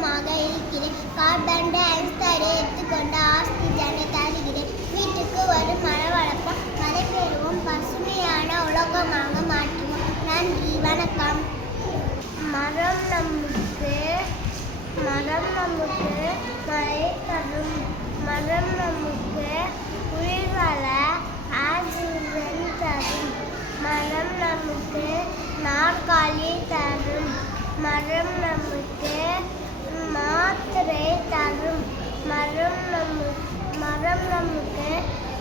உலோகமாக இருக்கிறேன். Carbon tie ஆக்சைடை எடுத்துக்கொண்டு ஆக்சிஜனை தருகிறேன். வீட்டுக்கு ஒரு மரம் வளர்ப்போம், மழை பெறுவோம், பசுமையான உலோகமாக மாற்றுவோம். நன்றி, வணக்கம். மரம் நமக்கு மழை தரும். மரம் நமக்கு உயிர் வாழ ஆக்சிஜன் தரும். மரம் நமக்கு நாற்காலி தரும். மரம் நமக்கு மாத்திரை தரும். மரம் நமக்கு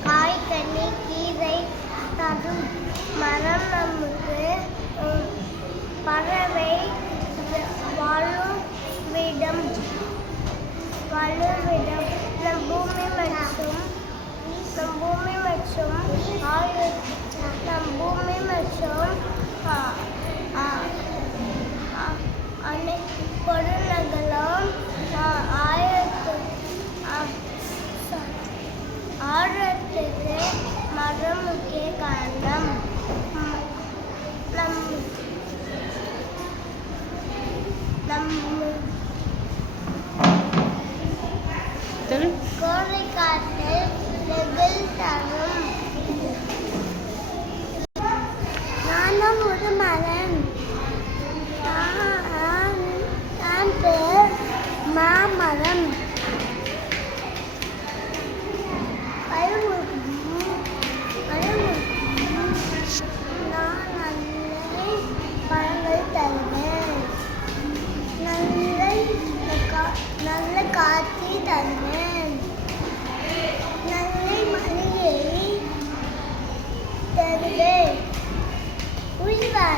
காய்கனி கீரை தரும். மரம் நமக்கு பறவை வாழும் விடம். நம் பூமி மற்றும் அனைத்து பொருள்களும் ஆழத்துக்கு மரம் முக்கிய காரணம். கோடை காற்றில் நெகிழ் தரும். நானும் ஒரு மரம். நான் பேர் மாமரம். நான் பழங்கள் தருவேன். நல்ல காட்சி தருவேன். நல்ல மழையை தருவேன். உயிர் வாழ